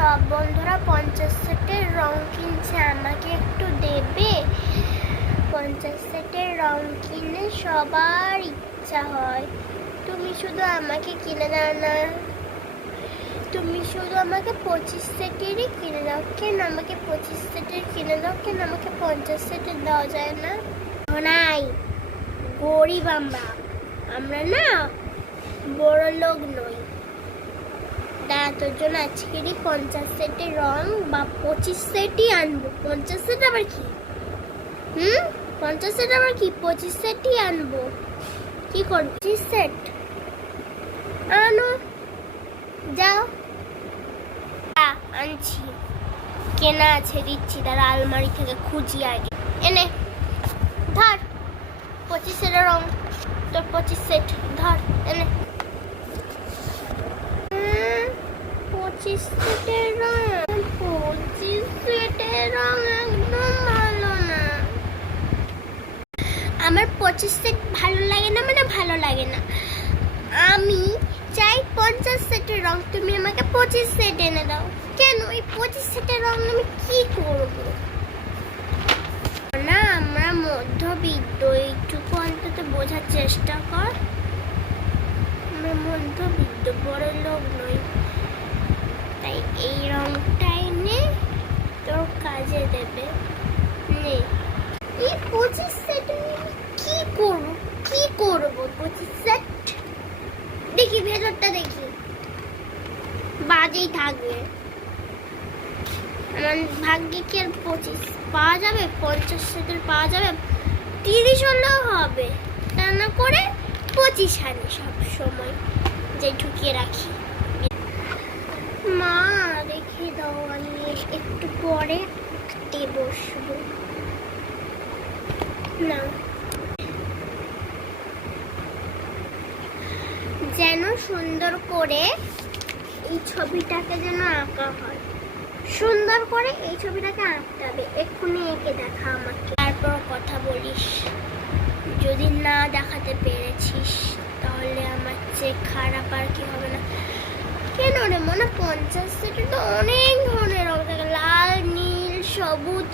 সব বন্ধুরা 50 সেটের রং কিনছে, আমাকে একটু দেবে? 50 সেটের রং কিনে সবার ইচ্ছা হয়, তুমি শুধু আমাকে কিনে দাও না। তুমি শুধু আমাকে 25 সেটেরই কিনে দাও। কেন আমাকে 25 সেটের কিনে দাও? কেন আমাকে 50 সেটের দেওয়া যায় না? নাই, গরিব আমরা না বড় লোক নই। তোর জন্য আজকেরই 50 সেটের রং বা 25 সেটই আনবো। 50 সেট আবার কি? 50 সেট আবার কি? 25 সেটই আনবো। কি করবি? 25 সেট আনো, যাও। আনছি, কেনা আছে, দিচ্ছি। তারা আলমারি থেকে খুঁজি আগে। এনে ধর 25 সেটের রং, তোর 25 সেট ধর। এনে 25 সেটের রং। 25 সেটের রং একদম ভালো না। আমার 25 সেট ভালো লাগে না, মানে ভালো লাগে না। আমি চাই 50 সেটের রং। তুমি আমাকে 25 সেট এনে দাও। কেন? এই 25 সেটের রং আমি কি করব? না, আমরা মধ্যবিত্ত, এইটুকু অন্তত বোঝার চেষ্টা কর। আমরা মধ্যবিত্ত, বড় লোক নই। তাই এই রংটাই নে, তোর কাজে দেবে। নে। এই 25 সেট কি করব? কি করব 25 সেট? দেখি ভেতরটা, দেখি। বাজেই থাকবে। আমার ভাগ্যে কি আর 25 পাওয়া যাবে? 50 সেটের পাওয়া যাবে? 30 হলেও হবে। তা না করে 25 আনি সব সময়, যে ঢুকিয়ে রাখি। মা রেখে দাও, আমি একটু পরে বসবো। না, যেন সুন্দর করে এই ছবিটাকে যেন আঁকা হয়। সুন্দর করে এই ছবিটাকে আঁকতে হবে। এক্ষুনি এঁকে দেখা আমাকে, তারপর কথা বলিস। যদি না দেখাতে পেরেছিস তাহলে আমার চেয়ে খারাপ আর কি হবে না। কেন রে মনে? 50 সেটে তো অনেক ধরনের রং থাকে। লাল, নীল, সবুজ,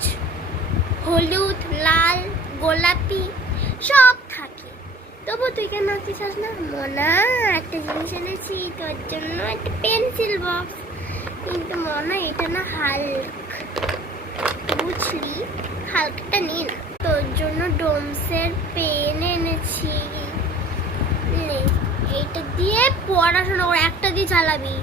হলুদ, লাল, গোলাপি সব থাকে। তবু তুই কেন আঁকতে চাস না? মনা, একটা জিনিস এনেছি তোর জন্য, একটা পেন্সিল বক্স। কিন্তু মনা, এটা না হাল্ক, বুঝলি? হাল্কটা নিয়ে না। তোর জন্য ডোমসের পেন এনেছি। এইটা দিয়ে পড়াশোনা করে, একটা দিয়ে চালাবি।